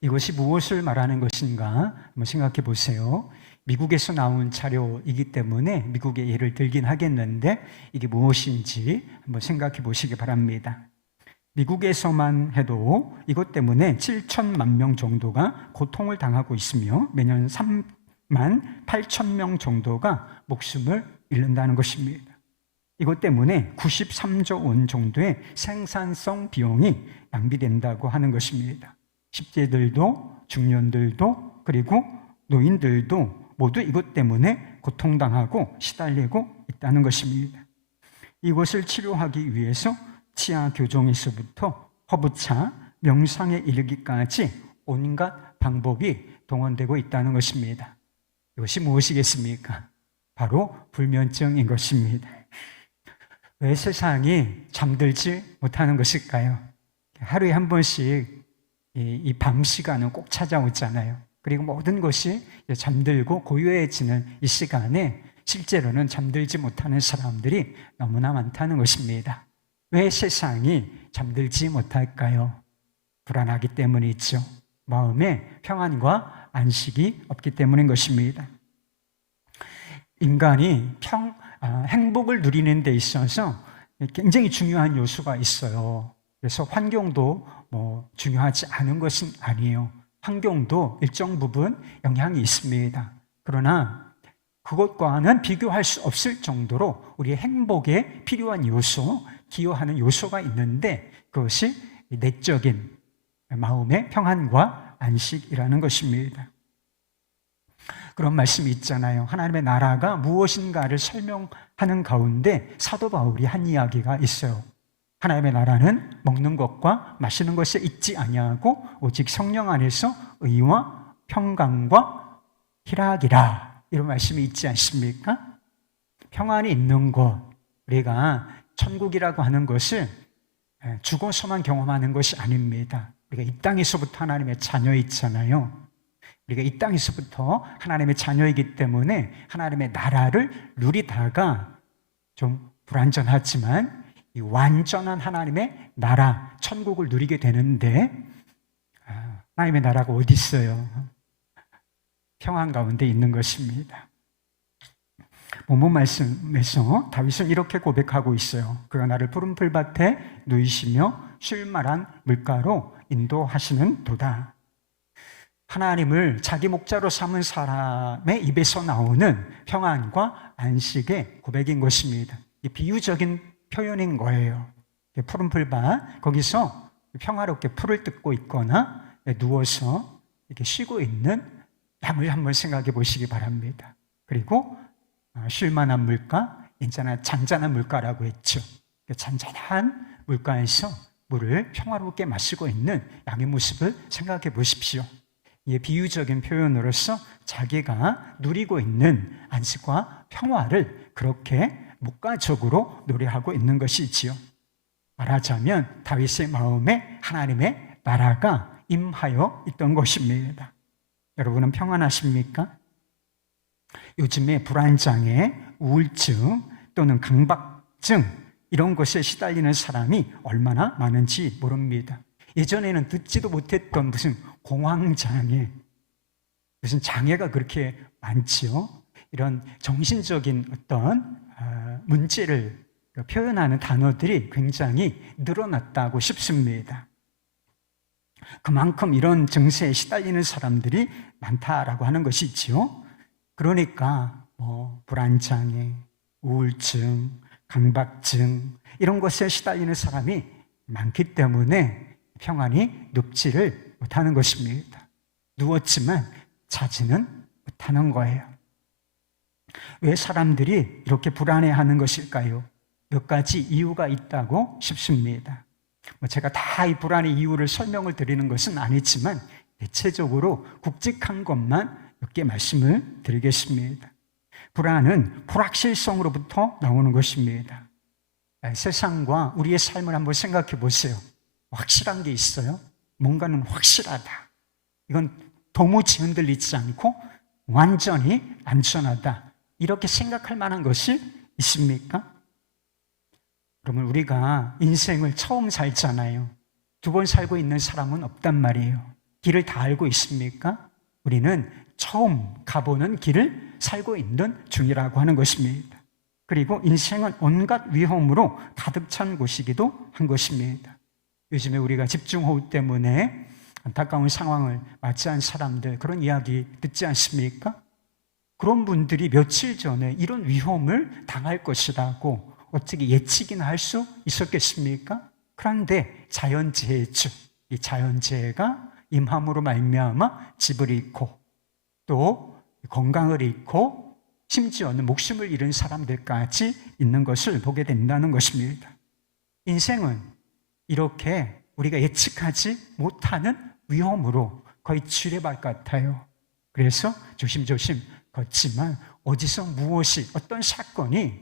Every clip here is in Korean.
이것이 무엇을 말하는 것인가 한번 생각해 보세요. 미국에서 나온 자료이기 때문에 미국의 예를 들긴 하겠는데 이게 무엇인지 한번 생각해 보시기 바랍니다. 미국에서만 해도 이것 때문에 7천만 명 정도가 고통을 당하고 있으며 매년 3만 8천 명 정도가 목숨을 잃는다는 것입니다. 이것 때문에 93조 원 정도의 생산성 비용이 낭비된다고 하는 것입니다. 10대들도 중년들도 그리고 노인들도 모두 이것 때문에 고통당하고 시달리고 있다는 것입니다. 이것을 치료하기 위해서 치아 교정에서부터 허브차, 명상에 이르기까지 온갖 방법이 동원되고 있다는 것입니다. 이것이 무엇이겠습니까? 바로 불면증인 것입니다. 왜 세상이 잠들지 못하는 것일까요? 하루에 한 번씩 이 밤 시간은 꼭 찾아오잖아요. 그리고 모든 것이 잠들고 고요해지는 이 시간에 실제로는 잠들지 못하는 사람들이 너무나 많다는 것입니다. 왜 세상이 잠들지 못할까요? 불안하기 때문이죠. 마음에 평안과 안식이 없기 때문인 것입니다. 인간이 행복을 누리는 데 있어서 굉장히 중요한 요소가 있어요. 그래서 환경도 중요하지 않은 것은 아니에요. 환경도 일정 부분 영향이 있습니다. 그러나 그것과는 비교할 수 없을 정도로 우리의 행복에 필요한 요소, 기여하는 요소가 있는데 그것이 내적인 마음의 평안과 안식이라는 것입니다. 그런 말씀이 있잖아요. 하나님의 나라가 무엇인가를 설명하는 가운데 사도 바울이 한 이야기가 있어요. 하나님의 나라는 먹는 것과 마시는 것에 있지 아니하고 오직 성령 안에서 의와 평강과 희락이라, 이런 말씀이 있지 않습니까? 평안이 있는 것, 우리가 천국이라고 하는 것을 죽어서만 경험하는 것이 아닙니다. 우리가 이 땅에서부터 하나님의 자녀있잖아요. 우리가 이 땅에서부터 하나님의 자녀이기 때문에 하나님의 나라를 누리다가 좀 불완전하지만 이 완전한 하나님의 나라, 천국을 누리게 되는데 하나님의 나라가 어디 있어요? 평안 가운데 있는 것입니다. 본문 말씀에서 다윗은 이렇게 고백하고 있어요. 그가 나를 푸른 풀밭에 누이시며 쉴 만한 물가로 인도하시는 도다. 하나님을 자기 목자로 삼은 사람의 입에서 나오는 평안과 안식의 고백인 것입니다. 이 비유적인 표현인 거예요. 푸른 풀밭, 거기서 평화롭게 풀을 뜯고 있거나 누워서 이렇게 쉬고 있는 양을 한번 생각해 보시기 바랍니다. 그리고 쉴만한 물가, 잔잔한 물가라고 했죠. 잔잔한 물가에서 물을 평화롭게 마시고 있는 양의 모습을 생각해 보십시오. 이 비유적인 표현으로서 자기가 누리고 있는 안식과 평화를 그렇게 목가적으로 노래하고 있는 것이지요. 말하자면 다윗의 마음에 하나님의 나라가 임하여 있던 것입니다. 여러분은 평안하십니까? 요즘에 불안장애, 우울증 또는 강박증 이런 것에 시달리는 사람이 얼마나 많은지 모릅니다. 예전에는 듣지도 못했던 무슨 공황장애, 무슨 장애가 그렇게 많지요. 이런 정신적인 어떤 문제를 표현하는 단어들이 굉장히 늘어났다고 싶습니다. 그만큼 이런 증세에 시달리는 사람들이 많다라고 하는 것이지요. 그러니까 불안장애, 우울증, 강박증 이런 것에 시달리는 사람이 많기 때문에 평안이 눕지를 못하는 것입니다. 누웠지만 자지는 못하는 거예요. 왜 사람들이 이렇게 불안해하는 것일까요? 몇 가지 이유가 있다고 싶습니다. 제가 다 이 불안의 이유를 설명을 드리는 것은 아니지만 대체적으로 굵직한 것만 몇 개 말씀을 드리겠습니다. 불안은 불확실성으로부터 나오는 것입니다. 세상과 우리의 삶을 한번 생각해 보세요. 확실한 게 있어요? 뭔가는 확실하다. 이건 도무지 흔들리지 않고 완전히 안전하다. 이렇게 생각할 만한 것이 있습니까? 그러면 우리가 인생을 처음 살잖아요. 두 번 살고 있는 사람은 없단 말이에요. 길을 다 알고 있습니까? 우리는 처음 가보는 길을 살고 있는 중이라고 하는 것입니다. 그리고 인생은 온갖 위험으로 가득 찬 곳이기도 한 것입니다. 요즘에 우리가 집중호우 때문에 안타까운 상황을 맞이한 사람들, 그런 이야기 듣지 않습니까? 그런 분들이 며칠 전에 이런 위험을 당할 것이라고 어떻게 예측이나 할 수 있었겠습니까? 그런데 자연재해죠. 이 자연재해가 임함으로 말미암아 집을 잃고 또 건강을 잃고 심지어는 목숨을 잃은 사람들까지 있는 것을 보게 된다는 것입니다. 인생은 이렇게 우리가 예측하지 못하는 위험으로 거의 지뢰밭 같아요. 그래서 조심조심 걷지만 어디서 무엇이, 어떤 사건이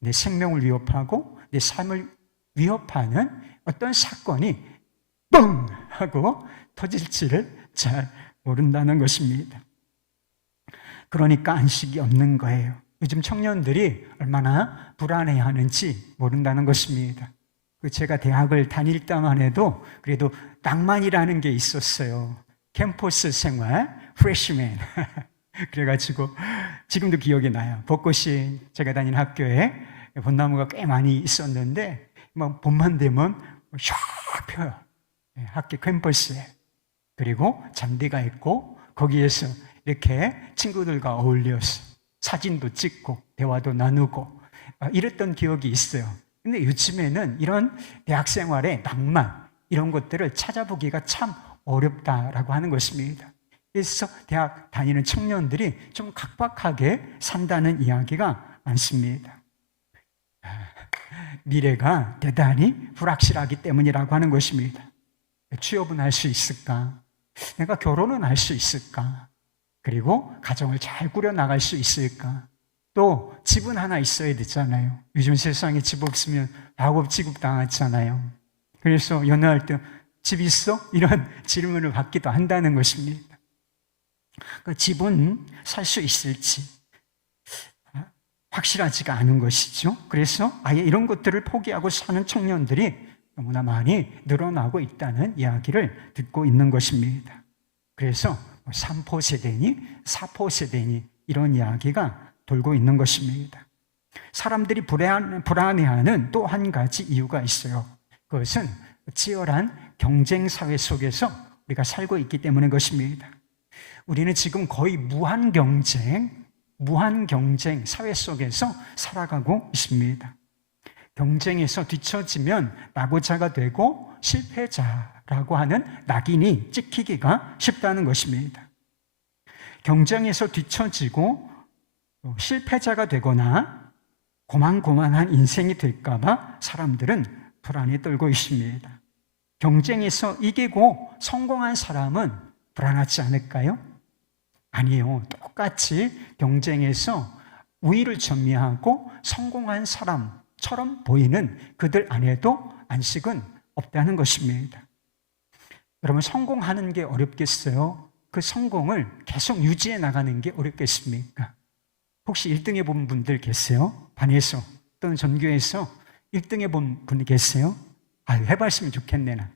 내 생명을 위협하고 내 삶을 위협하는 어떤 사건이 뻥 하고 터질지를 잘 모른다는 것입니다. 그러니까 안식이 없는 거예요. 요즘 청년들이 얼마나 불안해하는지 모른다는 것입니다. 제가 대학을 다닐 때만 해도 그래도 낭만이라는 게 있었어요. 캠퍼스 생활, 프레시맨. 그래가지고 지금도 기억이 나요. 벚꽃이 제가 다닌 학교에 벚나무가 꽤 많이 있었는데 막 봄만 되면 샥 펴요. 학교 캠퍼스에. 그리고 잔디가 있고 거기에서 이렇게 친구들과 어울려서 사진도 찍고 대화도 나누고 이랬던 기억이 있어요. 근데 요즘에는 이런 대학 생활의 낭만, 이런 것들을 찾아보기가 참 어렵다라고 하는 것입니다. 그래서 대학 다니는 청년들이 좀 각박하게 산다는 이야기가 많습니다. 미래가 대단히 불확실하기 때문이라고 하는 것입니다. 취업은 할 수 있을까? 내가 결혼은 할 수 있을까? 그리고 가정을 잘 꾸려나갈 수 있을까? 또 집은 하나 있어야 되잖아요. 요즘 세상에 집 없으면 낙업 취급당하잖아요. 그래서 연애할 때 집 있어? 이런 질문을 받기도 한다는 것입니다. 그 집은 살 수 있을지 확실하지가 않은 것이죠. 그래서 아예 이런 것들을 포기하고 사는 청년들이 너무나 많이 늘어나고 있다는 이야기를 듣고 있는 것입니다. 그래서 3포 세대니 4포 세대니 이런 이야기가 돌고 있는 것입니다. 사람들이 불안해하는 또 한 가지 이유가 있어요. 그것은 치열한 경쟁 사회 속에서 우리가 살고 있기 때문인 것입니다. 우리는 지금 거의 무한 경쟁 사회 속에서 살아가고 있습니다. 경쟁에서 뒤처지면 낙오자가 되고 실패자라고 하는 낙인이 찍히기가 쉽다는 것입니다. 경쟁에서 뒤처지고 실패자가 되거나 고만고만한 인생이 될까봐 사람들은 불안에 떨고 있습니다. 경쟁에서 이기고 성공한 사람은 불안하지 않을까요? 아니에요. 똑같이 경쟁에서 우위를 점유하고 성공한 사람처럼 보이는 그들 안에도 안식은 없다는 것입니다. 여러분, 성공하는 게 어렵겠어요? 그 성공을 계속 유지해 나가는 게 어렵겠습니까? 혹시 1등 해본 분들 계세요? 반에서 또는 전교에서 1등 해본 분 계세요? 해봤으면 좋겠네 나.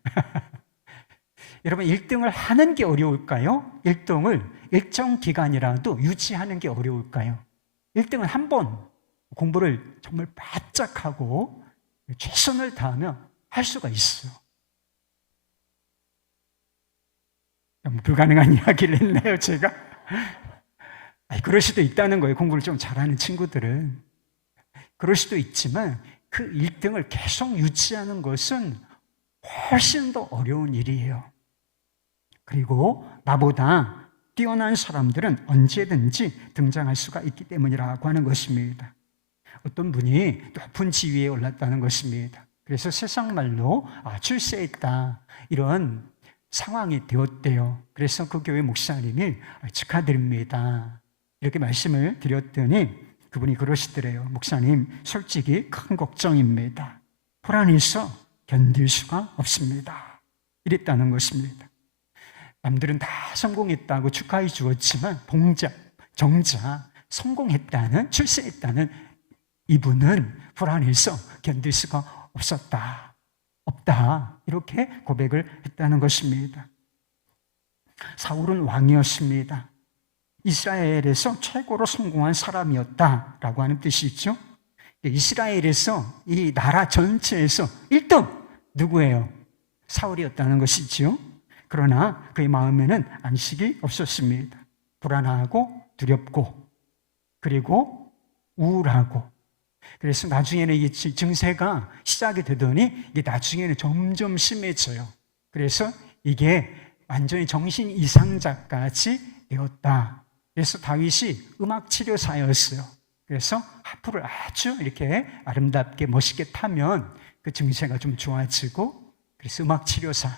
여러분, 1등을 하는 게 어려울까요? 1등을 일정 기간이라도 유지하는 게 어려울까요? 1등은 한 번 공부를 정말 바짝 하고 최선을 다하면 할 수가 있어요. 불가능한 이야기를 했네요, 제가. 그럴 수도 있다는 거예요. 공부를 좀 잘하는 친구들은. 그럴 수도 있지만 그 1등을 계속 유지하는 것은 훨씬 더 어려운 일이에요. 그리고 나보다 뛰어난 사람들은 언제든지 등장할 수가 있기 때문이라고 하는 것입니다. 어떤 분이 높은 지위에 올랐다는 것입니다. 그래서 세상 말로 출세했다, 이런 상황이 되었대요. 그래서 그 교회 목사님이 축하드립니다, 이렇게 말씀을 드렸더니 그분이 그러시더래요. 목사님, 솔직히 큰 걱정입니다. 불안해서 견딜 수가 없습니다. 이랬다는 것입니다. 남들은 다 성공했다고 축하해 주었지만 정작 성공했다는, 출세했다는 이분은 불안해서 견딜 수가 없다, 이렇게 고백을 했다는 것입니다. 사울은 왕이었습니다. 이스라엘에서 최고로 성공한 사람이었다라고 하는 뜻이죠. 이스라엘에서 이 나라 전체에서 1등 누구예요? 사울이었다는 것이지요. 그러나 그의 마음에는 안식이 없었습니다. 불안하고 두렵고 그리고 우울하고, 그래서 나중에는 이 증세가 시작이 되더니 이게 나중에는 점점 심해져요. 그래서 이게 완전히 정신 이상자까지 되었다. 그래서 다윗이 음악 치료사였어요. 그래서 하프를 아주 이렇게 아름답게 멋있게 타면 그 증세가 좀 좋아지고, 그래서 음악 치료사,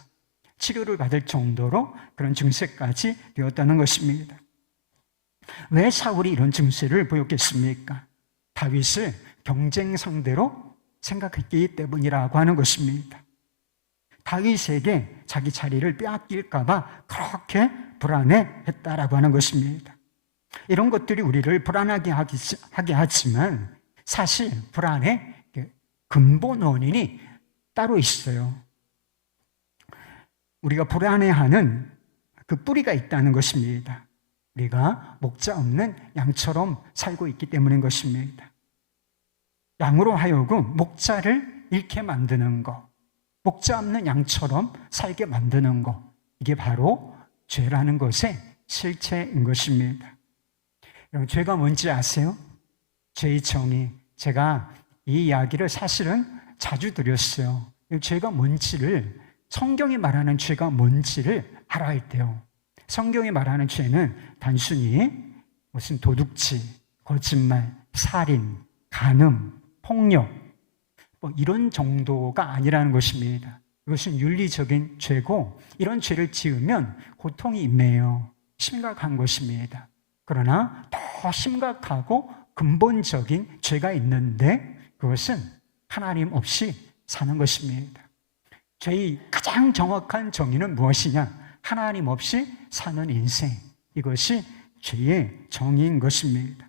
치료를 받을 정도로 그런 증세까지 되었다는 것입니다. 왜 사울이 이런 증세를 보였겠습니까? 다윗을 경쟁 상대로 생각했기 때문이라고 하는 것입니다. 다윗에게 자기 자리를 빼앗길까 봐 그렇게 불안해했다라고 하는 것입니다. 이런 것들이 우리를 불안하게 하게 하지만 사실 불안의 근본 원인이 따로 있어요. 우리가 불안해하는 그 뿌리가 있다는 것입니다. 우리가 목자 없는 양처럼 살고 있기 때문인 것입니다. 양으로 하여금 목자를 잃게 만드는 것, 목자 없는 양처럼 살게 만드는 것, 이게 바로 죄라는 것의 실체인 것입니다. 여러분, 죄가 뭔지 아세요? 죄의 정의. 제가 이 이야기를 사실은 자주 드렸어요. 죄가 뭔지를, 성경이 말하는 죄가 뭔지를 알아야 돼요. 성경이 말하는 죄는 단순히 무슨 도둑질, 거짓말, 살인, 간음, 폭력 뭐 이런 정도가 아니라는 것입니다. 이것은 윤리적인 죄고, 이런 죄를 지으면 고통이 임해요. 심각한 것입니다. 그러나 더 심각하고 근본적인 죄가 있는데 그것은 하나님 없이 사는 것입니다. 죄의 가장 정확한 정의는 무엇이냐? 하나님 없이 사는 인생, 이것이 죄의 정의인 것입니다.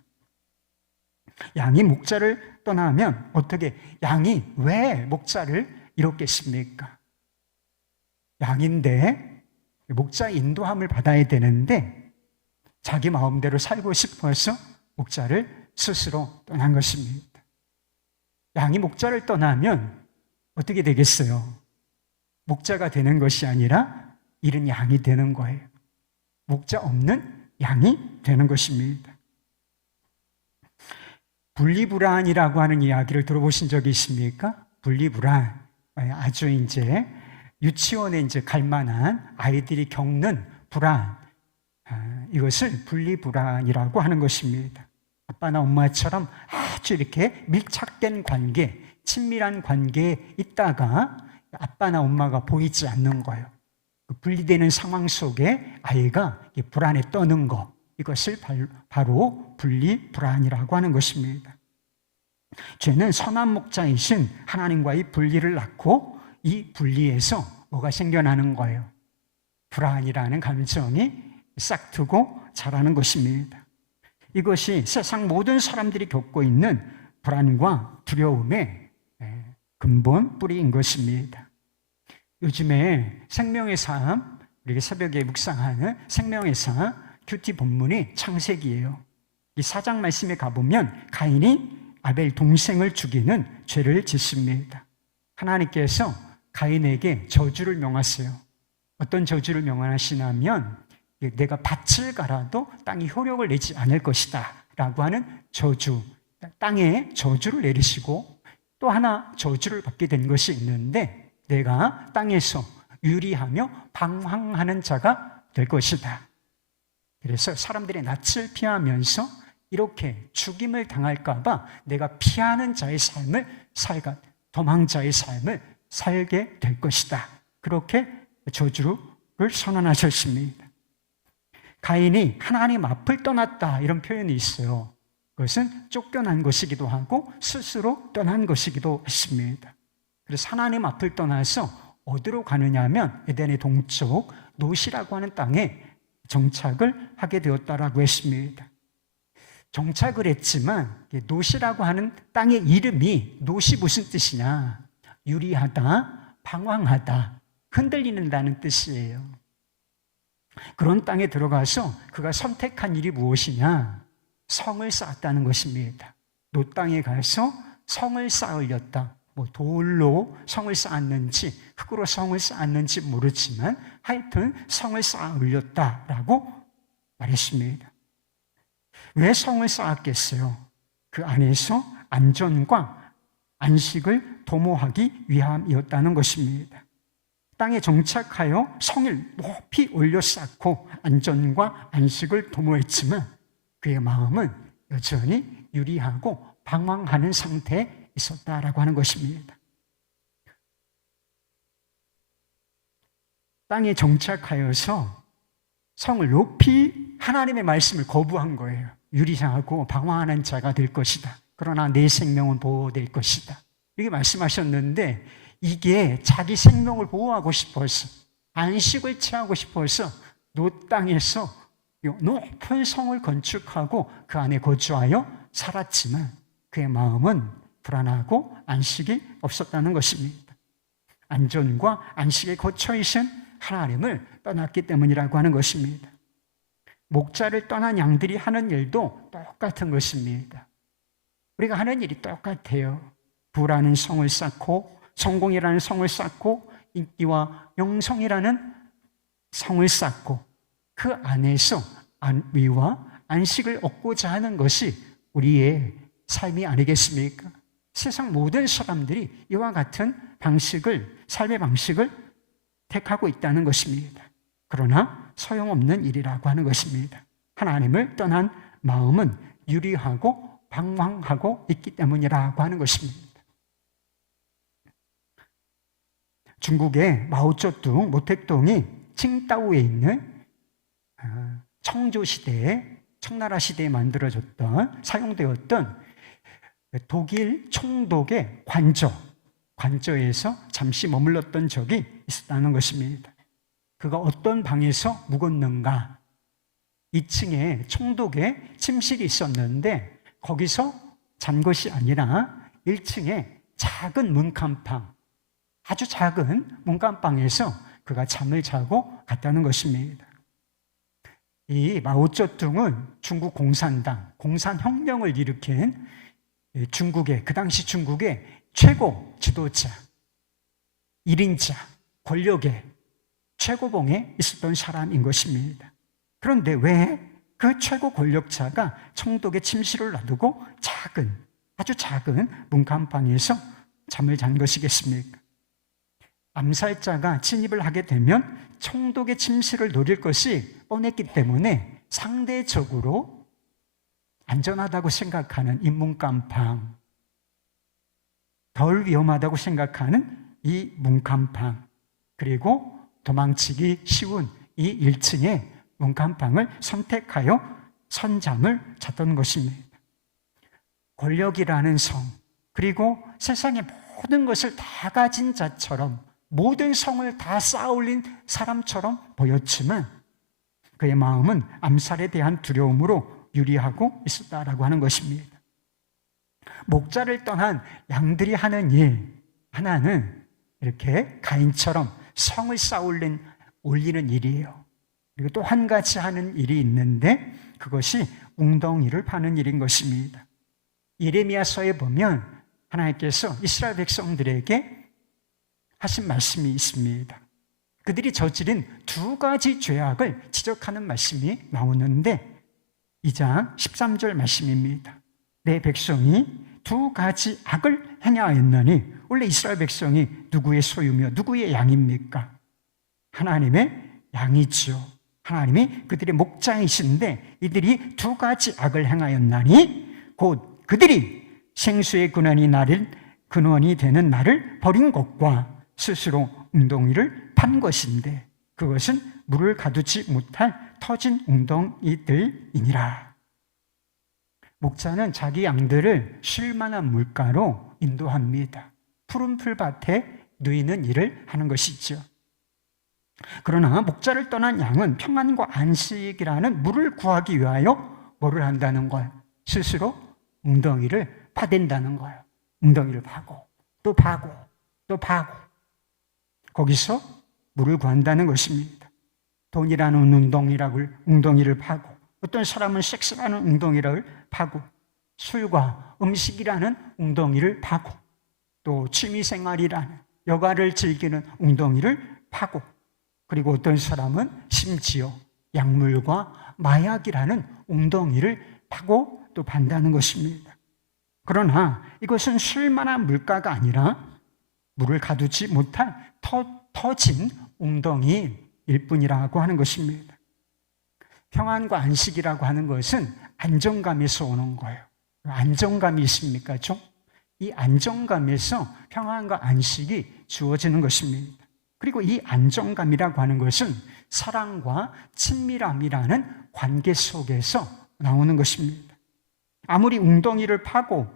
양이 목자를 떠나면 어떻게, 양이 왜 목자를 잃었겠습니까? 양인데 목자 인도함을 받아야 되는데 자기 마음대로 살고 싶어서 목자를 스스로 떠난 것입니다. 양이 목자를 떠나면 어떻게 되겠어요? 목자가 되는 것이 아니라 잃은 양이 되는 거예요. 목자 없는 양이 되는 것입니다. 분리불안이라고 하는 이야기를 들어보신 적이 있습니까? 분리불안. 아주 이제 유치원에 이제 갈 만한 아이들이 겪는 불안. 이것을 분리불안이라고 하는 것입니다. 아빠나 엄마처럼 아주 이렇게 밀착된 관계, 친밀한 관계에 있다가 아빠나 엄마가 보이지 않는 거예요. 분리되는 상황 속에 아이가 불안에 떠는 것, 이것을 바로 분리불안이라고 하는 것입니다. 죄는 선한 목자이신 하나님과의 분리를 낳고 이 분리에서 뭐가 생겨나는 거예요? 불안이라는 감정이 싹트고 자라는 것입니다. 이것이 세상 모든 사람들이 겪고 있는 불안과 두려움의 근본 뿌리인 것입니다. 요즘에 생명의 삶, 우리가 새벽에 묵상하는 생명의 삶 큐티 본문이 창세기예요. 이 4장 말씀에 가보면 가인이 아벨 동생을 죽이는 죄를 짓습니다. 하나님께서 가인에게 저주를 명하세요. 어떤 저주를 명하시냐면 내가 밭을 갈아도 땅이 효력을 내지 않을 것이다 라고 하는 저주, 땅에 저주를 내리시고, 또 하나 저주를 받게 된 것이 있는데 내가 땅에서 유리하며 방황하는 자가 될 것이다. 그래서 사람들의 낯을 피하면서 이렇게 죽임을 당할까 봐 내가 피하는 자의 삶을 살가, 도망자의 삶을 살게 될 것이다. 그렇게 저주를 선언하셨습니다. 가인이 하나님 앞을 떠났다, 이런 표현이 있어요. 그것은 쫓겨난 것이기도 하고 스스로 떠난 것이기도 했습니다. 그래서 하나님 앞을 떠나서 어디로 가느냐 하면 에덴의 동쪽 노시라고 하는 땅에 정착을 하게 되었다라고 했습니다. 정착을 했지만 노시라고 하는 땅의 이름이, 노시 무슨 뜻이냐? 유리하다, 방황하다, 흔들리는다는 뜻이에요. 그런 땅에 들어가서 그가 선택한 일이 무엇이냐? 성을 쌓았다는 것입니다. 노 땅에 가서 성을 쌓으렸다. 돌로 성을 쌓았는지 흙으로 성을 쌓았는지 모르지만 하여튼 성을 쌓으렸다라고 말했습니다. 왜 성을 쌓았겠어요? 그 안에서 안전과 안식을 도모하기 위함이었다는 것입니다. 땅에 정착하여 성을 높이 올려 쌓고 안전과 안식을 도모했지만 그의 마음은 여전히 유리하고 방황하는 상태에 있었다라고 하는 것입니다. 땅에 정착하여서 성을 높이 하나님의 말씀을 거부한 거예요. 유리하고 방황하는 자가 될 것이다. 그러나 내 생명은 보호될 것이다. 이렇게 말씀하셨는데 이게 자기 생명을 보호하고 싶어서 안식을 취하고 싶어서 노 땅에서 높은 성을 건축하고 그 안에 거주하여 살았지만 그의 마음은 불안하고 안식이 없었다는 것입니다. 안전과 안식에 거쳐 있은 하나님을 떠났기 때문이라고 하는 것입니다. 목자를 떠난 양들이 하는 일도 똑같은 것입니다. 우리가 하는 일이 똑같아요. 부라는 성을 쌓고 성공이라는 성을 쌓고 인기와 영성이라는 성을 쌓고 그 안에서 안위와 안식을 얻고자 하는 것이 우리의 삶이 아니겠습니까? 세상 모든 사람들이 이와 같은 삶의 방식을 택하고 있다는 것입니다. 그러나 소용없는 일이라고 하는 것입니다. 하나님을 떠난 마음은 유리하고 방황하고 있기 때문이라고 하는 것입니다. 중국의 마오쩌둥, 모택동이 칭다오에 있는 청조시대에, 청나라 시대에 만들어졌던, 사용되었던 독일 총독의 관저에서 잠시 머물렀던 적이 있었다는 것입니다. 그가 어떤 방에서 묵었는가? 2층에 총독의 침실이 있었는데 거기서 잔 것이 아니라 1층에 작은 문간방, 아주 작은 문간방에서 그가 잠을 자고 갔다는 것입니다. 이 마오쩌둥은 중국 공산당, 공산혁명을 일으킨 그 당시 중국의 최고 지도자, 1인자, 권력의 최고봉에 있었던 사람인 것입니다. 그런데 왜 그 최고 권력자가 총독의 침실을 놔두고 아주 작은 문간방에서 잠을 잔 것이겠습니까? 암살자가 침입을 하게 되면 총독의 침실을 노릴 것이 뻔했기 때문에 상대적으로 안전하다고 생각하는 이 문간방, 덜 위험하다고 생각하는 이 문간방, 그리고 도망치기 쉬운 이 1층의 문간방을 선택하여 선잠을 잤던 것입니다. 권력이라는 성, 그리고 세상의 모든 것을 다 가진 자처럼, 모든 성을 다 쌓아올린 사람처럼 보였지만 그의 마음은 암살에 대한 두려움으로 유리하고 있었다라고 하는 것입니다. 목자를 떠난 양들이 하는 일 하나는 이렇게 가인처럼 성을 올리는 일이에요. 그리고 또 한 가지 하는 일이 있는데 그것이 웅덩이를 파는 일인 것입니다. 예레미야서에 보면 하나님께서 이스라엘 백성들에게 하신 말씀이 있습니다. 그들이 저지른 2가지 죄악을 지적하는 말씀이 나오는데 2장 13절 말씀입니다. 내 백성이 2가지 악을 행하였나니, 원래 이스라엘 백성이 누구의 소유며 누구의 양입니까? 하나님의 양이죠. 하나님이 그들의 목자이신데 이들이 2가지 악을 행하였나니 곧 그들이 생수의 근원이 되는 나를 버린 것과 스스로 웅덩이를 판 것인데 그것은 물을 가두지 못할 터진 웅덩이들이니라. 목자는 자기 양들을 쉴만한 물가로 인도합니다. 푸른 풀밭에 누이는 일을 하는 것이죠. 그러나 목자를 떠난 양은 평안과 안식이라는 물을 구하기 위하여 뭐를 한다는 거예요? 스스로 웅덩이를 파댄다는 거예요. 웅덩이를 파고 또 파고 또 파고 거기서 물을 구한다는 것입니다. 돈이라는 웅덩이를 파고, 어떤 사람은 섹스라는 웅덩이를 파고, 술과 음식이라는 웅덩이를 파고, 또 취미생활이라는 여가를 즐기는 웅덩이를 파고, 그리고 어떤 사람은 심지어 약물과 마약이라는 웅덩이를 파고 또 판다는 것입니다. 그러나 이것은 쉴만한 물가가 아니라 물을 가두지 못한 터진 웅덩이일 뿐이라고 하는 것입니다. 평안과 안식이라고 하는 것은 안정감에서 오는 거예요. 안정감이 있습니까? 좀? 이 안정감에서 평안과 안식이 주어지는 것입니다. 그리고 이 안정감이라고 하는 것은 사랑과 친밀함이라는 관계 속에서 나오는 것입니다. 아무리 웅덩이를 파고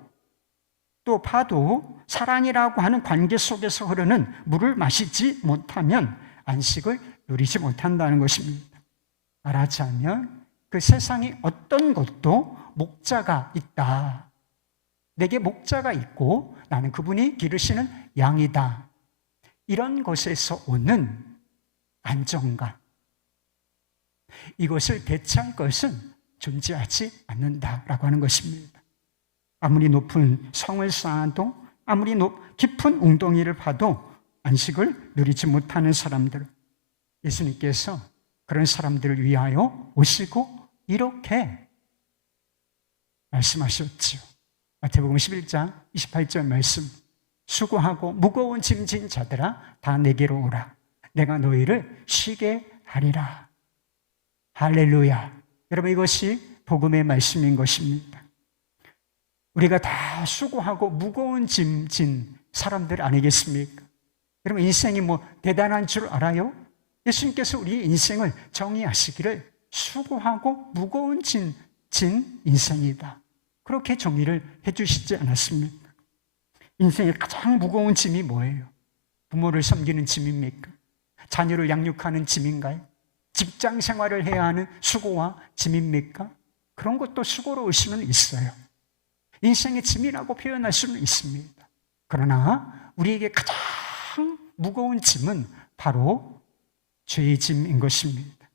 또 파도 사랑이라고 하는 관계 속에서 흐르는 물을 마시지 못하면 안식을 누리지 못한다는 것입니다. 말하자면 그 세상에 어떤 것도 목자가 있다. 내게 목자가 있고 나는 그분이 기르시는 양이다. 이런 것에서 오는 안정감, 이것을 대체할 것은 존재하지 않는다라고 하는 것입니다. 아무리 높은 성을 쌓아도, 아무리 깊은 웅덩이를 파도 안식을 누리지 못하는 사람들, 예수님께서 그런 사람들을 위하여 오시고 이렇게 말씀하셨지요. 마태복음 11장 28절 말씀, 수고하고 무거운 짐진 자들아 다 내게로 오라. 내가 너희를 쉬게 하리라. 할렐루야. 여러분, 이것이 복음의 말씀인 것입니다. 우리가 다 수고하고 무거운 짐진 사람들 아니겠습니까? 여러분, 인생이 뭐 대단한 줄 알아요? 예수님께서 우리 인생을 정의하시기를 수고하고 무거운 짐 인생이다. 그렇게 정의를 해주시지 않았습니까? 인생의 가장 무거운 짐이 뭐예요? 부모를 섬기는 짐입니까? 자녀를 양육하는 짐인가요? 직장 생활을 해야 하는 수고와 짐입니까? 그런 것도 수고로울 수는 있어요. 인생의 짐이라고 표현할 수는 있습니다. 그러나 우리에게 가장 무거운 짐은 바로 죄의 짐인 것입니다.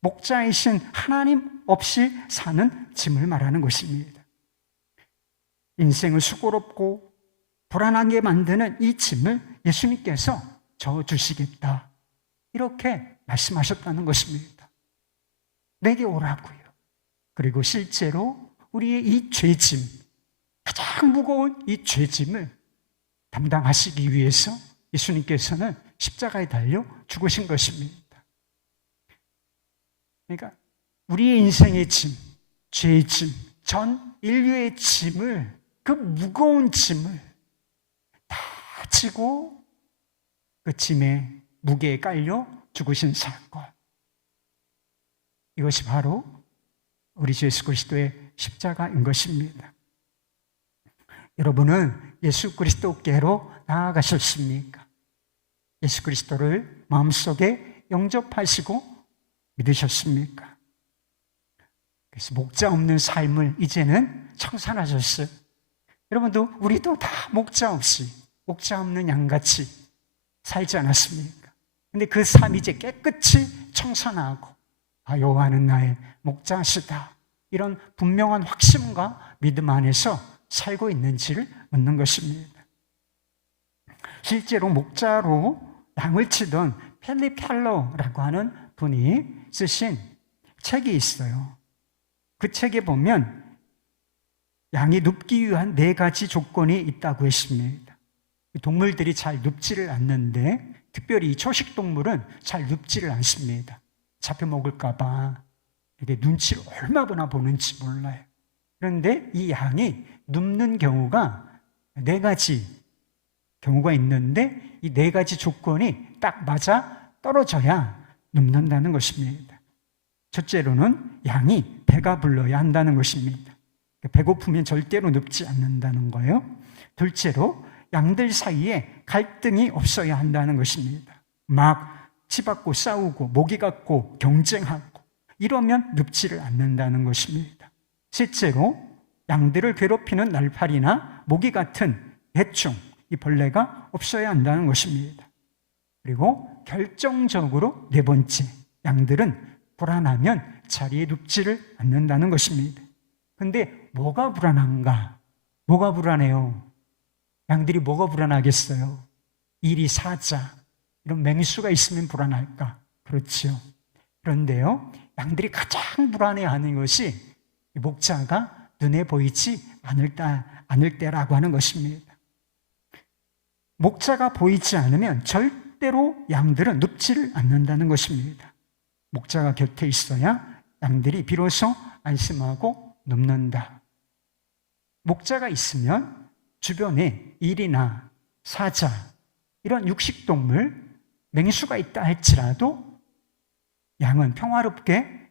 목자이신 하나님 없이 사는 짐을 말하는 것입니다. 인생을 수고롭고 불안하게 만드는 이 짐을 예수님께서 져주시겠다, 이렇게 말씀하셨다는 것입니다. 내게 오라고요. 그리고 실제로 우리의 이 죄짐, 가장 무거운 이 죄짐을 담당하시기 위해서 예수님께서는 십자가에 달려 죽으신 것입니다. 그러니까 우리의 인생의 짐, 죄의 짐, 전 인류의 짐을, 그 무거운 짐을 다 지고 그 짐의 무게에 깔려 죽으신 사건, 이것이 바로 우리 주 예수 그리스도의 십자가인 것입니다. 여러분은 예수 그리스도께로 나아가셨습니까? 예수 그리스도를 마음속에 영접하시고 믿으셨습니까? 그래서 목자 없는 삶을 이제는 청산하셨어요. 여러분도, 우리도 다 목자 없이, 목자 없는 양같이 살지 않았습니까? 근데 그 삶이 이제 깨끗이 청산하고, 여호와는 나의 목자시다, 이런 분명한 확신과 믿음 안에서 살고 있는지를 묻는 것입니다. 실제로 목자로 양을 치던 펠리 켈러라고 하는 분이 쓰신 책이 있어요. 그 책에 보면 양이 눕기 위한 4가지 조건이 있다고 했습니다. 동물들이 잘 눕지를 않는데, 특별히 초식동물은 잘 눕지를 않습니다. 잡혀먹을까 봐 이렇게 눈치를 얼마나 보는지 몰라요. 그런데 이 양이 눕는 경우가 4가지 경우가 있는데, 이 4가지 조건이 딱 맞아 떨어져야 눕는다는 것입니다. 첫째로는 양이 배가 불러야 한다는 것입니다. 배고프면 절대로 눕지 않는다는 거예요. 둘째로 양들 사이에 갈등이 없어야 한다는 것입니다. 막 치받고 싸우고 모기 갖고 경쟁하고 이러면 눕지를 않는다는 것입니다. 셋째로 양들을 괴롭히는 날파리나 모기 같은 해충, 이 벌레가 없어야 한다는 것입니다. 그리고 결정적으로 4번째, 양들은 불안하면 자리에 눕지를 않는다는 것입니다. 근데 뭐가 불안한가? 뭐가 불안해요? 양들이 뭐가 불안하겠어요? 일이 사자, 이런 맹수가 있으면 불안할까? 그렇죠. 그런데요, 양들이 가장 불안해하는 것이 목자가 눈에 보이지 않을 때라고 하는 것입니다. 목자가 보이지 않으면 절대로 양들은 눕지를 않는다는 것입니다. 목자가 곁에 있어야 양들이 비로소 안심하고 눕는다. 목자가 있으면 주변에 일이나 사자, 이런 육식동물, 맹수가 있다 할지라도 양은 평화롭게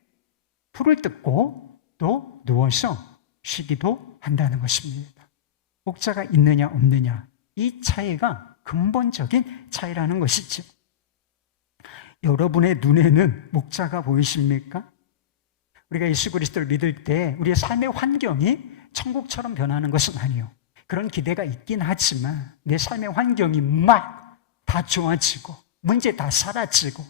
풀을 뜯고 또 누워서 쉬기도 한다는 것입니다. 목자가 있느냐 없느냐, 이 차이가 근본적인 차이라는 것이죠. 여러분의 눈에는 목자가 보이십니까? 우리가 예수 그리스도를 믿을 때 우리의 삶의 환경이 천국처럼 변하는 것은 아니에요. 그런 기대가 있긴 하지만 내 삶의 환경이 막 다 좋아지고 문제 다 사라지고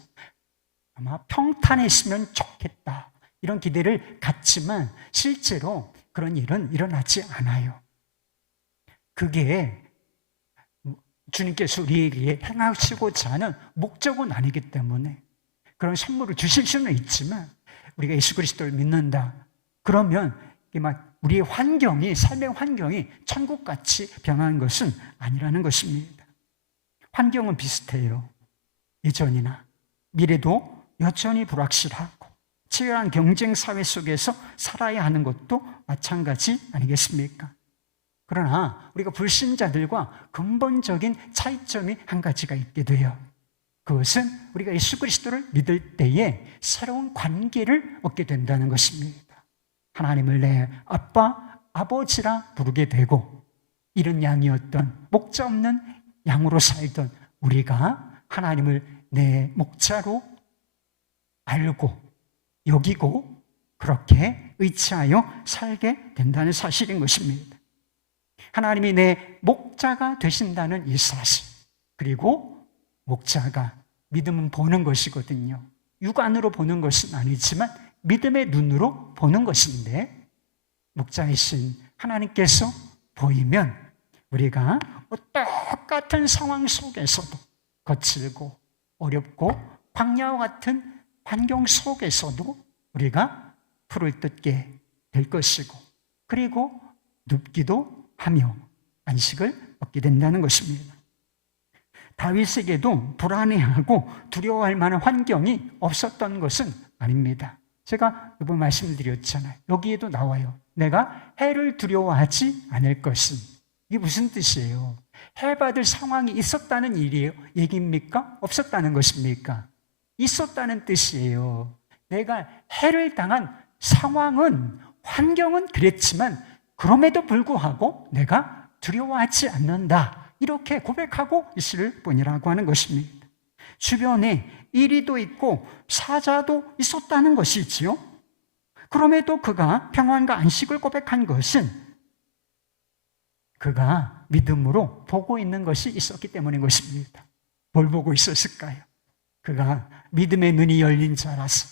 아마 평탄했으면 좋겠다, 이런 기대를 갖지만 실제로 그런 일은 일어나지 않아요. 그게 주님께서 우리에게 행하시고자 하는 목적은 아니기 때문에 그런 선물을 주실 수는 있지만, 우리가 예수 그리스도를 믿는다 그러면 우리의 환경이, 삶의 환경이 천국같이 변하는 것은 아니라는 것입니다. 환경은 비슷해요. 예전이나 미래도 여전히 불확실하고 치열한 경쟁 사회 속에서 살아야 하는 것도 마찬가지 아니겠습니까? 그러나 우리가 불신자들과 근본적인 차이점이 한 가지가 있게 돼요. 그것은 우리가 예수 그리스도를 믿을 때에 새로운 관계를 얻게 된다는 것입니다. 하나님을 내 아빠, 아버지라 부르게 되고, 이른 양이었던 목자 없는 양으로 살던 우리가 하나님을 내 목자로 알고 여기고 그렇게 의지하여 살게 된다는 사실인 것입니다. 하나님이 내 목자가 되신다는 이 사실, 그리고 목자가 믿음은 보는 것이거든요. 육안으로 보는 것은 아니지만 믿음의 눈으로 보는 것인데, 목자이신 하나님께서 보이면 우리가 똑같은 상황 속에서도, 거칠고 어렵고 광야와 같은 환경 속에서도 우리가 풀을 뜯게 될 것이고, 그리고 눕기도 하며 안식을 얻게 된다는 것입니다. 다윗에게도 불안해하고 두려워할 만한 환경이 없었던 것은 아닙니다. 제가 이번 말씀드렸잖아요. 여기에도 나와요. 내가 해를 두려워하지 않을 것은. 이게 무슨 뜻이에요? 해 받을 상황이 있었다는 얘기입니까? 없었다는 것입니까? 있었다는 뜻이에요. 내가 해를 당한 상황은, 환경은 그랬지만 그럼에도 불구하고 내가 두려워하지 않는다, 이렇게 고백하고 있을 뿐이라고 하는 것입니다. 주변에 이리도 있고 사자도 있었다는 것이지요. 그럼에도 그가 평안과 안식을 고백한 것은 그가 믿음으로 보고 있는 것이 있었기 때문인 것입니다. 뭘 보고 있었을까요? 그가 믿음의 눈이 열린 자라서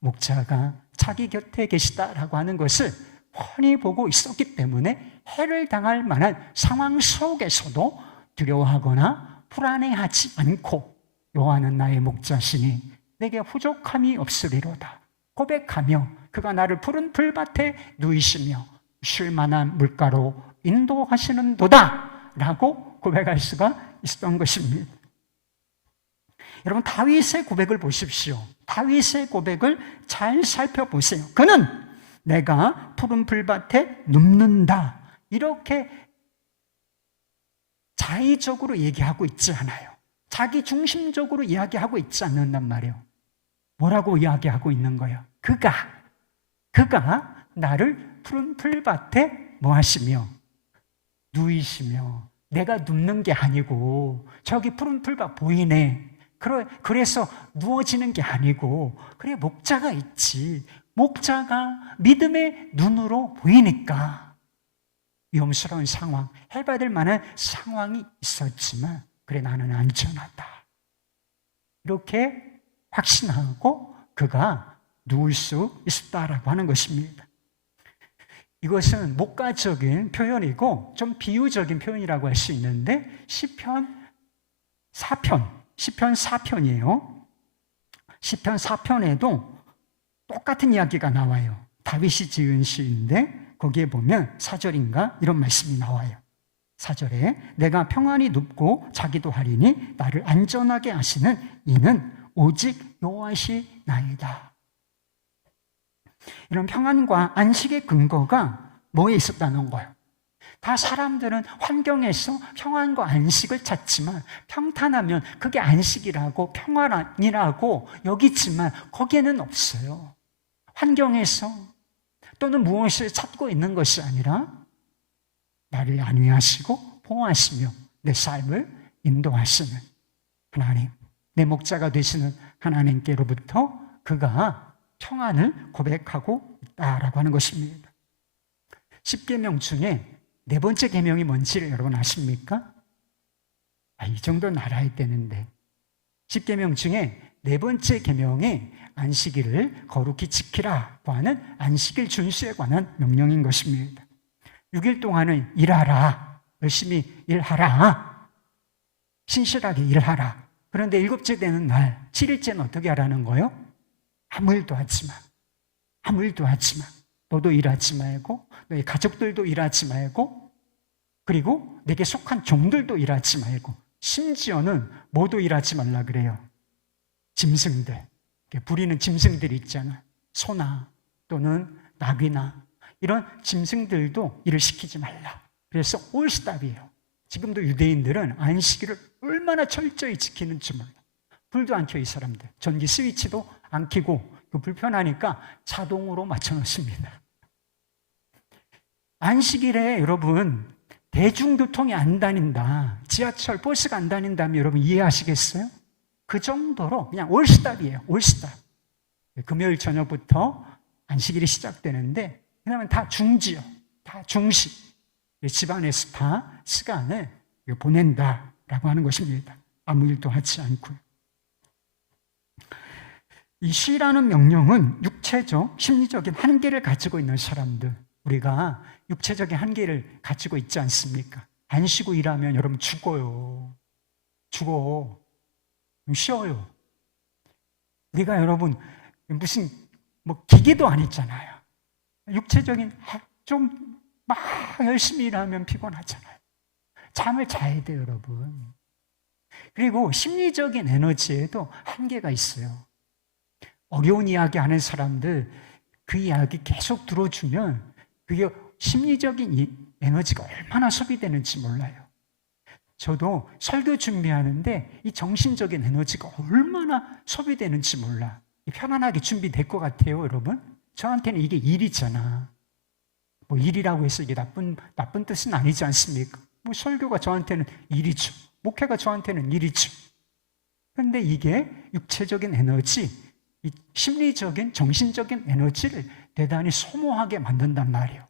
목자가 자기 곁에 계시다라고 하는 것을 훤히 보고 있었기 때문에 해를 당할 만한 상황 속에서도 두려워하거나 불안해하지 않고, 여호와는 나의 목자시니 내게 부족함이 없으리로다 고백하며, 그가 나를 푸른 풀밭에 누이시며 쉴 만한 물가로 인도하시는도다 라고 고백할 수가 있었던 것입니다. 여러분, 다윗의 고백을 보십시오. 다윗의 고백을 잘 살펴보세요. 그는 내가 푸른 풀밭에 눕는다, 이렇게 자의적으로 얘기하고 있지 않아요. 자기 중심적으로 이야기하고 있지 않는단 말이에요. 뭐라고 이야기하고 있는 거예요? 그가 나를 푸른 풀밭에 뭐 하시며 누이시며, 내가 눕는 게 아니고 저기 푸른 풀밭 보이네, 그래서 누워지는 게 아니고, 그래 목자가 있지, 목자가 믿음의 눈으로 보이니까 위험스러운 상황, 해받을 만한 상황이 있었지만 그래 나는 안전하다, 이렇게 확신하고 그가 누울 수 있었다라고 하는 것입니다. 이것은 목가적인 표현이고 좀 비유적인 표현이라고 할 수 있는데 시편 4편이에요. 시편 4편에도 똑같은 이야기가 나와요. 다윗이 지은 시인데 거기에 보면 4절인가 이런 말씀이 나와요. 4절에 내가 평안히 눕고 자기도 하리니 나를 안전하게 하시는 이는 오직 여호와시나이다. 이런 평안과 안식의 근거가 뭐에 있었다는 거예요? 다 사람들은 환경에서 평안과 안식을 찾지만 평탄하면 그게 안식이라고 평안이라고 여기지만 거기에는 없어요. 환경에서 또는 무엇을 찾고 있는 것이 아니라 나를 안위하시고 보호하시며 내 삶을 인도하시는 하나님, 내 목자가 되시는 하나님께로부터 그가 평안을 고백하고 있다라고 하는 것입니다. 10계명 중에 네 번째 계명이 뭔지를 여러분 아십니까? 이 정도는 알아야 되는데 10계명 중에 네 번째 계명이 안식일을 거룩히 지키라고 하는 안식일 준수에 관한 명령인 것입니다. 6일 동안은 일하라, 열심히 일하라, 신실하게 일하라. 그런데 7째 되는 날, 7일째는 어떻게 하라는 거예요? 아무 일도 하지 마. 아무 일도 하지 마. 너도 일하지 말고 너의 가족들도 일하지 말고 그리고 내게 속한 종들도 일하지 말고 심지어는 모두 일하지 말라 그래요. 짐승들, 부리는 짐승들이 있잖아요. 소나 또는 나귀나 이런 짐승들도 일을 시키지 말라. 그래서 올스탑이에요. 지금도 유대인들은 안식일을 얼마나 철저히 지키는지 몰라. 불도 안 켜, 이 사람들. 전기 스위치도 안 켜고 불편하니까 자동으로 맞춰놓습니다. 안식일에 여러분 대중교통이 안 다닌다, 지하철, 버스가 안 다닌다면 여러분 이해하시겠어요? 그 정도로 그냥 올스탑이에요. 올스탑. 금요일 저녁부터 안식일이 시작되는데 그다음에 다 중지요. 다 중시. 집안에서 다 시간을 보낸다라고 하는 것입니다. 아무 일도 하지 않고요. 이 쉬라는 명령은 육체적, 심리적인 한계를 가지고 있는 사람들, 우리가 육체적인 한계를 가지고 있지 않습니까? 안 쉬고 일하면 여러분 죽어요. 죽어. 쉬어요. 우리가 여러분 무슨 기계도 아니잖아요. 육체적인 좀 막 열심히 일하면 피곤하잖아요. 잠을 자야 돼요, 여러분. 그리고 심리적인 에너지에도 한계가 있어요. 어려운 이야기 하는 사람들 그 이야기 계속 들어주면 그게 심리적인 에너지가 얼마나 소비되는지 몰라요. 저도 설교 준비하는데 이 정신적인 에너지가 얼마나 소비되는지 몰라. 편안하게 준비될 것 같아요, 여러분? 저한테는 이게 일이잖아. 일이라고 해서 이게 나쁜 뜻은 아니지 않습니까? 설교가 저한테는 일이죠. 목회가 저한테는 일이죠. 그런데 이게 육체적인 에너지, 이 심리적인, 정신적인 에너지를 대단히 소모하게 만든단 말이에요.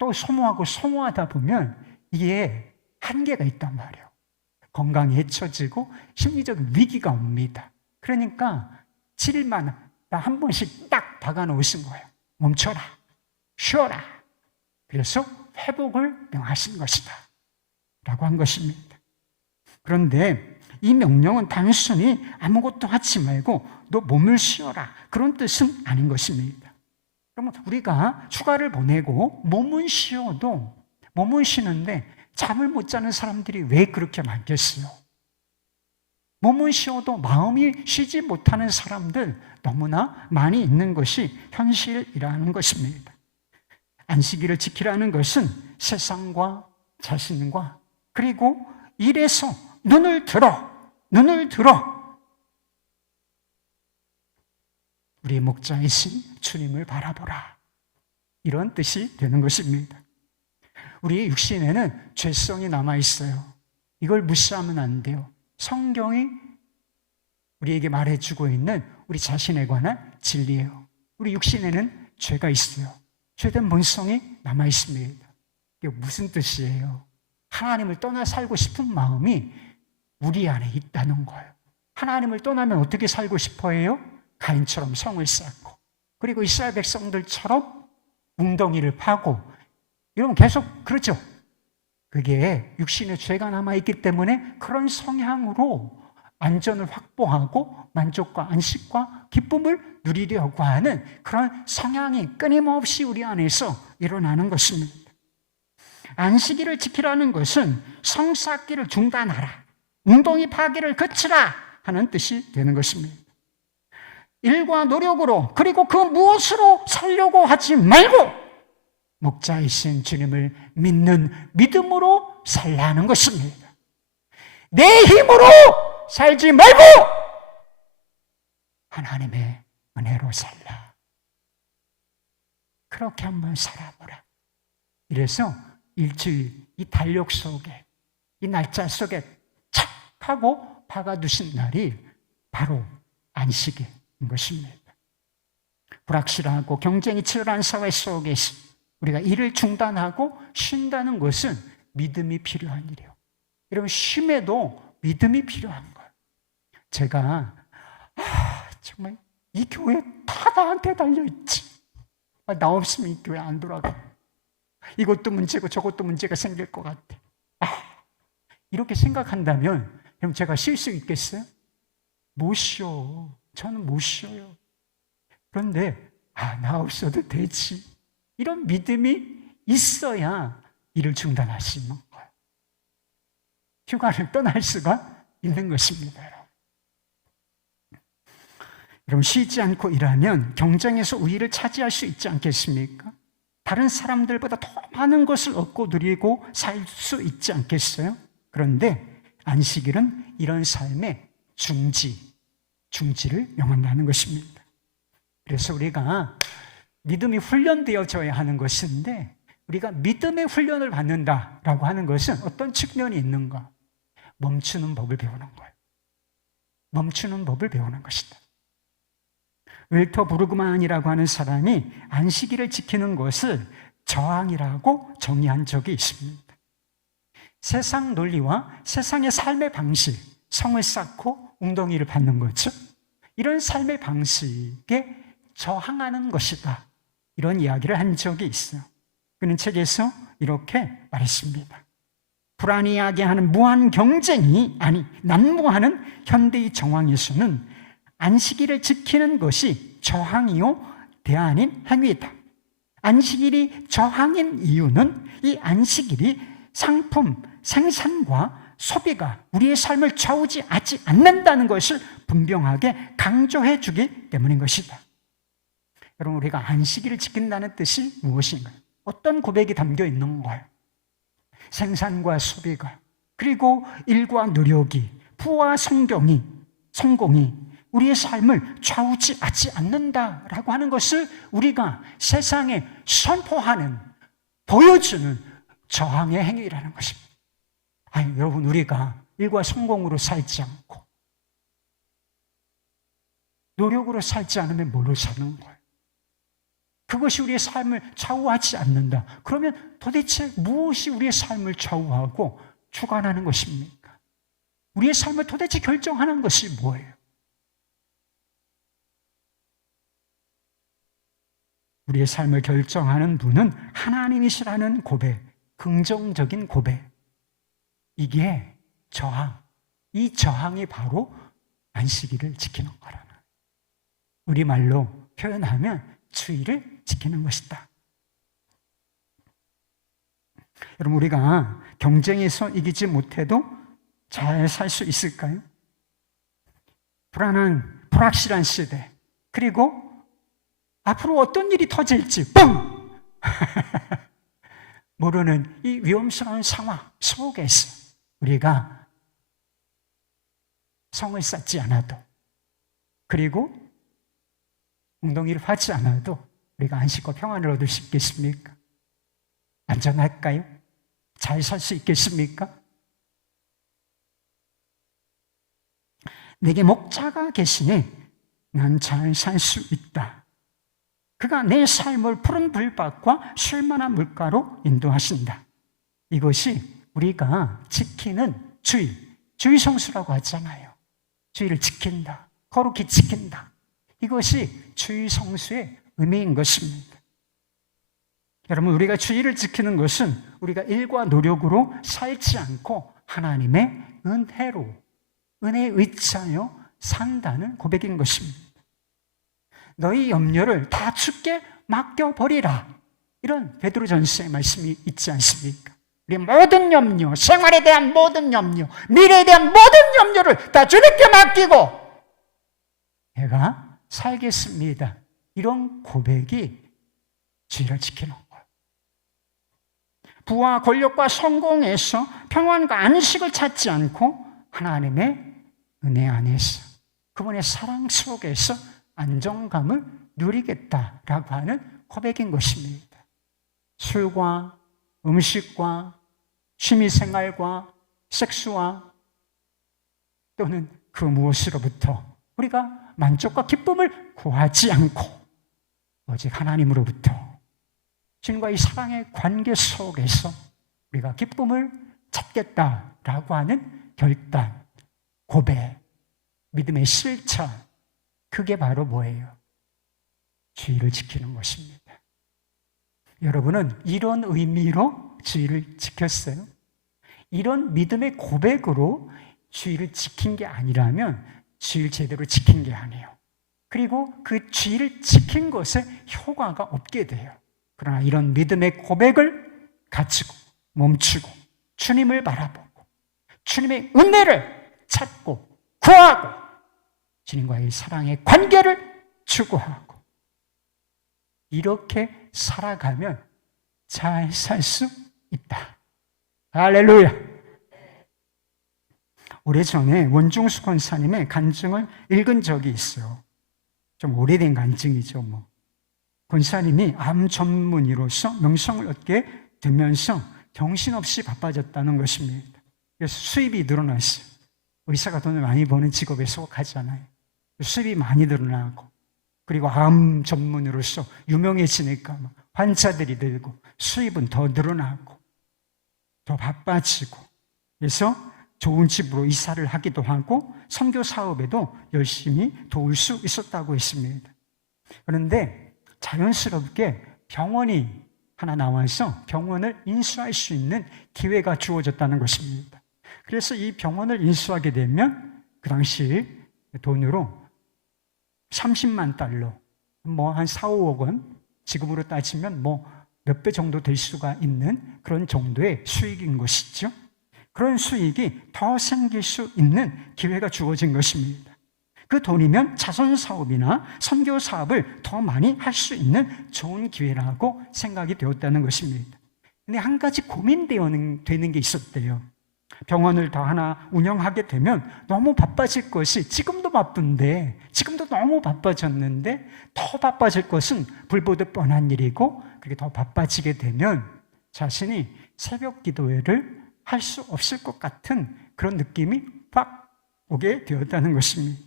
또 소모하다 보면 이게 한계가 있단 말이에요. 건강이 해쳐지고 심리적인 위기가 옵니다. 그러니까 7일만 한 번씩 딱 박아놓으신 거예요. 멈춰라, 쉬어라. 그래서 회복을 명하신 것이다 라고 한 것입니다. 그런데 이 명령은 단순히 아무것도 하지 말고 너 몸을 쉬어라 그런 뜻은 아닌 것입니다. 그러면 우리가 휴가를 보내고 몸은 쉬는데 잠을 못 자는 사람들이 왜 그렇게 많겠어요? 몸은 쉬어도 마음이 쉬지 못하는 사람들 너무나 많이 있는 것이 현실이라는 것입니다. 안식일을 지키라는 것은 세상과 자신과 그리고 일에서 눈을 들어 우리 목자이신 주님을 바라보라, 이런 뜻이 되는 것입니다. 우리 육신에는 죄성이 남아있어요. 이걸 무시하면 안 돼요. 성경이 우리에게 말해주고 있는 우리 자신에 관한 진리예요. 우리 육신에는 죄가 있어요. 죄된 본성이 남아있습니다. 이게 무슨 뜻이에요? 하나님을 떠나 살고 싶은 마음이 우리 안에 있다는 거예요. 하나님을 떠나면 어떻게 살고 싶어 해요? 가인처럼 성을 쌓고, 그리고 이스라엘 백성들처럼 웅덩이를 파고, 이러면 계속 그렇죠. 그게 육신의 죄가 남아있기 때문에 그런 성향으로 안전을 확보하고 만족과 안식과 기쁨을 누리려고 하는 그런 성향이 끊임없이 우리 안에서 일어나는 것입니다. 안식일을 지키라는 것은 성 쌓기를 중단하라, 웅덩이 파기를 그치라 하는 뜻이 되는 것입니다. 일과 노력으로, 그리고 그 무엇으로 살려고 하지 말고 목자이신 주님을 믿는 믿음으로 살라는 것입니다. 내 힘으로 살지 말고 하나님의 은혜로 살라. 그렇게 한번 살아보라. 이래서 일주일 이 달력 속에, 이 날짜 속에 착 하고 박아두신 날이 바로 안식일인 것입니다. 불확실하고 경쟁이 치열한 사회 속에서 우리가 일을 중단하고 쉰다는 것은 믿음이 필요한 일이에요. 여러분, 쉼에도 믿음이 필요한 거예요. 제가 정말 이 교회 다 나한테 달려있지, 나 없으면 이 교회 안 돌아가, 이것도 문제고 저것도 문제가 생길 것 같아, 이렇게 생각한다면 그럼 제가 쉴 수 있겠어요? 못 쉬어. 저는 못 쉬어요. 그런데 나 없어도 되지, 이런 믿음이 있어야 일을 중단할 수 있는 거예요. 휴가를 떠날 수가 있는 것입니다. 여러분, 쉬지 않고 일하면 경쟁에서 우위를 차지할 수 있지 않겠습니까? 다른 사람들보다 더 많은 것을 얻고 누리고 살 수 있지 않겠어요? 그런데 안식일은 이런 삶의 중지를 명한다는 것입니다. 그래서 우리가 믿음이 훈련되어져야 하는 것인데, 우리가 믿음의 훈련을 받는다라고 하는 것은 어떤 측면이 있는가? 멈추는 법을 배우는 거예요. 멈추는 법을 배우는 것이다. 웰터 부르그만이라고 하는 사람이 안식일을 지키는 것을 저항이라고 정의한 적이 있습니다. 세상 논리와 세상의 삶의 방식, 성을 쌓고 웅덩이를 받는 거죠. 이런 삶의 방식에 저항하는 것이다, 이런 이야기를 한 적이 있어요. 그는 책에서 이렇게 말했습니다. 불안이하게 하는 무한 경쟁이 난무하는 현대의 정황에서는 안식일을 지키는 것이 저항이요 대안인 행위이다. 안식일이 저항인 이유는 이 안식일이 상품 생산과 소비가 우리의 삶을 좌우지하지 않는다는 것을 분명하게 강조해 주기 때문인 것이다. 여러분, 우리가 안식일을 지킨다는 뜻이 무엇인가요? 어떤 고백이 담겨 있는 거예요? 생산과 소비가, 그리고 일과 노력이, 부와 성공이 우리의 삶을 좌우지하지 않는다라고 하는 것을 우리가 세상에 선포하는, 보여주는 저항의 행위라는 것입니다. 여러분, 우리가 일과 성공으로 살지 않고 노력으로 살지 않으면 뭐로 사는 거예요? 그것이 우리의 삶을 좌우하지 않는다. 그러면 도대체 무엇이 우리의 삶을 좌우하고 주관하는 것입니까? 우리의 삶을 도대체 결정하는 것이 뭐예요? 우리의 삶을 결정하는 분은 하나님이시라는 고백, 긍정적인 고백. 이게 저항, 이 저항이 바로 안식일을 지키는 거라는, 우리말로 표현하면 주의를 지키는 것이다. 여러분, 우리가 경쟁에서 이기지 못해도 잘 살 수 있을까요? 불확실한 시대, 그리고 앞으로 어떤 일이 터질지 모르는 이 위험스러운 상황 속에서 우리가 성을 쌓지 않아도, 그리고 웅덩이를 파지 않아도 우리가 안식과 평안을 얻을 수 있겠습니까? 안전할까요? 잘 살 수 있겠습니까? 내게 목자가 계시니 난 잘 살 수 있다. 그가 내 삶을 푸른 불밭과 쉴만한 물가로 인도하신다. 이것이 우리가 지키는 주의 성수라고 하잖아요. 주의를 지킨다, 거룩히 지킨다. 이것이 주의 성수의 의미인 것입니다. 여러분, 우리가 주의를 지키는 것은 우리가 일과 노력으로 살지 않고 하나님의 은혜로, 은혜에 의지하여 산다는 고백인 것입니다. 너희 염려를 다 주께 맡겨버리라. 이런 베드로전서의 말씀이 있지 않습니까? 우리 모든 염려, 생활에 대한 모든 염려, 미래에 대한 모든 염려를 다 주님께 맡기고 내가 살겠습니다. 이런 고백이 주의를 지키는 거예요. 부와 권력과 성공에서 평안과 안식을 찾지 않고 하나님의 은혜 안에서, 그분의 사랑 속에서 안정감을 누리겠다라고 하는 고백인 것입니다. 술과 음식과 취미생활과 섹스와 또는 그 무엇으로부터 우리가 만족과 기쁨을 구하지 않고 오직 하나님으로부터 주님과의 사랑의 관계 속에서 우리가 기쁨을 찾겠다라고 하는 결단, 고백, 믿음의 실천, 그게 바로 뭐예요? 주의를 지키는 것입니다. 여러분은 이런 의미로 주의를 지켰어요? 이런 믿음의 고백으로 주의를 지킨 게 아니라면 주의를 제대로 지킨 게 아니에요. 그리고 그 주의를 지킨 것에 효과가 없게 돼요. 그러나 이런 믿음의 고백을 가지고 멈추고 주님을 바라보고 주님의 은혜를 찾고 구하고 주님과의 사랑의 관계를 추구하고 이렇게 살아가면 잘 살 수 있다. 할렐루야. 오래전에 원중수 권사님의 간증을 읽은 적이 있어요. 좀 오래된 간증이죠. 권사님이 암 전문의로서 명성을 얻게 되면서 정신없이 바빠졌다는 것입니다. 그래서 수입이 늘어났어요. 의사가 돈을 많이 버는 직업에 속하잖아요. 수입이 많이 늘어나고, 그리고 암 전문의로서 유명해지니까 환자들이 늘고 수입은 더 늘어나고 더 바빠지고, 그래서 좋은 집으로 이사를 하기도 하고 선교 사업에도 열심히 도울 수 있었다고 했습니다. 그런데 자연스럽게 병원이 하나 나와서 병원을 인수할 수 있는 기회가 주어졌다는 것입니다. 그래서 이 병원을 인수하게 되면 그 당시 돈으로 30만 달러, 한 4, 5억 원, 지금으로 따지면 몇 배 정도 될 수가 있는 그런 정도의 수익인 것이죠. 그런 수익이 더 생길 수 있는 기회가 주어진 것입니다. 그 돈이면 자선 사업이나 선교 사업을 더 많이 할 수 있는 좋은 기회라고 생각이 되었다는 것입니다. 근데 한 가지 고민되는 게 있었대요. 병원을 더 하나 운영하게 되면 너무 바빠질 것이, 지금도 바쁜데, 지금도 너무 바빠졌는데 더 바빠질 것은 불보듯 뻔한 일이고, 그게 더 바빠지게 되면 자신이 새벽 기도회를 할 수 없을 것 같은 그런 느낌이 확 오게 되었다는 것입니다.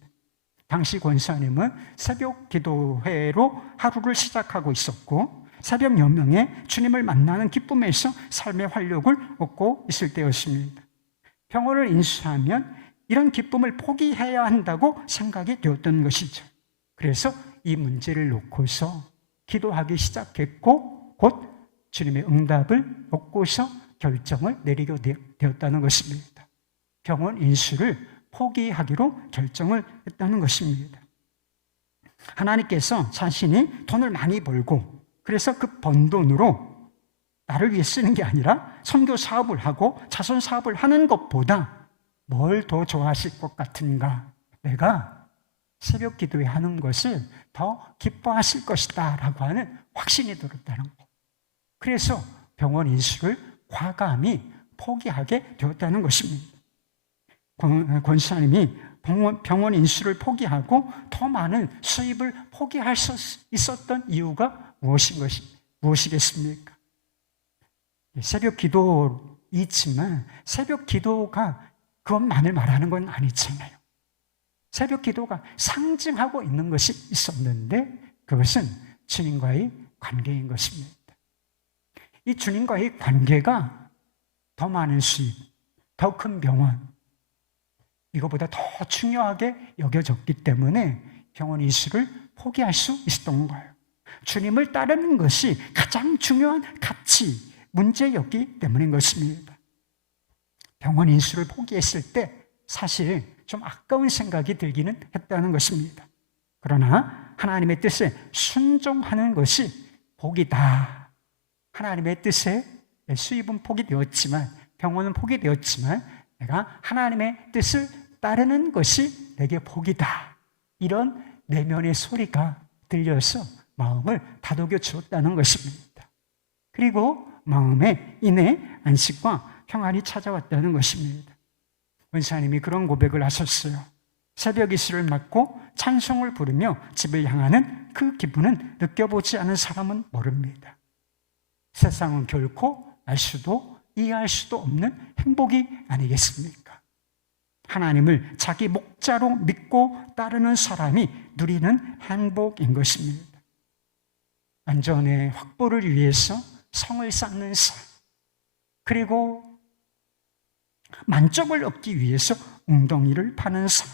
당시 권사님은 새벽 기도회로 하루를 시작하고 있었고, 새벽 여명에 주님을 만나는 기쁨에서 삶의 활력을 얻고 있을 때였습니다. 병원을 인수하면 이런 기쁨을 포기해야 한다고 생각이 되었던 것이죠. 그래서 이 문제를 놓고서 기도하기 시작했고, 곧 주님의 응답을 얻고서 결정을 내리게 되었다는 것입니다. 병원 인수를 포기하기로 결정을 했다는 것입니다. 하나님께서 자신이 돈을 많이 벌고, 그래서 그 번 돈으로 나를 위해 쓰는 게 아니라 선교 사업을 하고 자선 사업을 하는 것보다 뭘 더 좋아하실 것 같은가? 내가 새벽 기도회 하는 것을 더 기뻐하실 것이다 라고 하는 확신이 들었다는 거. 그래서 병원 인수를 과감히 포기하게 되었다는 것입니다. 권사님이 병원 인수를 포기하고 더 많은 수입을 포기할 수 있었던 이유가 무엇이겠습니까? 새벽 기도 있지만 새벽 기도가 그것만을 말하는 건 아니잖아요. 새벽 기도가 상징하고 있는 것이 있었는데 그것은 주님과의 관계인 것입니다. 이 주님과의 관계가 더 많은 수입, 더 큰 병원, 이거보다 더 중요하게 여겨졌기 때문에 병원 이수를 포기할 수 있었던 거예요. 주님을 따르는 것이 가장 중요한 가치, 문제였기 때문인 것입니다. 병원 인수를 포기했을 때 사실 좀 아까운 생각이 들기는 했다는 것입니다. 그러나 하나님의 뜻에 순종하는 것이 복이다. 하나님의 뜻에 수입은 포기되었지만, 병원은 포기되었지만 내가 하나님의 뜻을 따르는 것이 내게 복이다. 이런 내면의 소리가 들려서 마음을 다독여 주었다는 것입니다. 그리고 마음에 인해 안식과 평안이 찾아왔다는 것입니다. 원사님이 그런 고백을 하셨어요. 새벽 이슬을 맞고 찬송을 부르며 집을 향하는 그 기분은 느껴보지 않은 사람은 모릅니다. 세상은 결코 알 수도 이해할 수도 없는 행복이 아니겠습니까? 하나님을 자기 목자로 믿고 따르는 사람이 누리는 행복인 것입니다. 안전의 확보를 위해서 성을 쌓는 삶, 그리고 만족을 얻기 위해서 웅덩이를 파는 삶.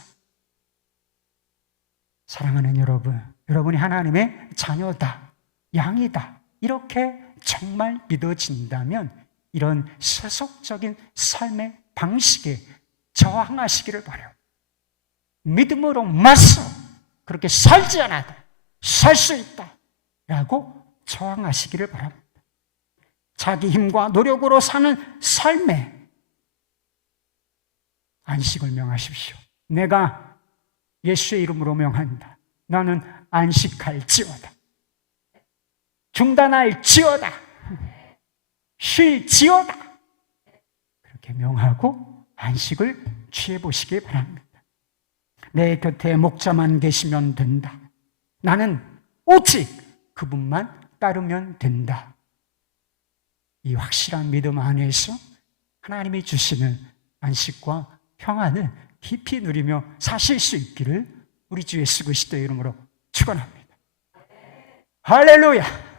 사랑하는 여러분, 여러분이 하나님의 자녀다, 양이다, 이렇게 정말 믿어진다면 이런 세속적인 삶의 방식에 저항하시기를 바라요. 믿음으로 맞서 그렇게 살지 않아도 살 수 있다 라고 저항하시기를 바랍니다. 자기 힘과 노력으로 사는 삶에 안식을 명하십시오. 내가 예수의 이름으로 명한다. 나는 안식할지어다. 중단할지어다. 쉴지어다. 그렇게 명하고 안식을 취해보시기 바랍니다. 내 곁에 목자만 계시면 된다. 나는 오직 그분만 따르면 된다. 이 확실한 믿음 안에서 하나님이 주시는 안식과 평안을 깊이 누리며 사실 수 있기를 우리 주 예수 그리스도의 이름으로 축원합니다. 할렐루야!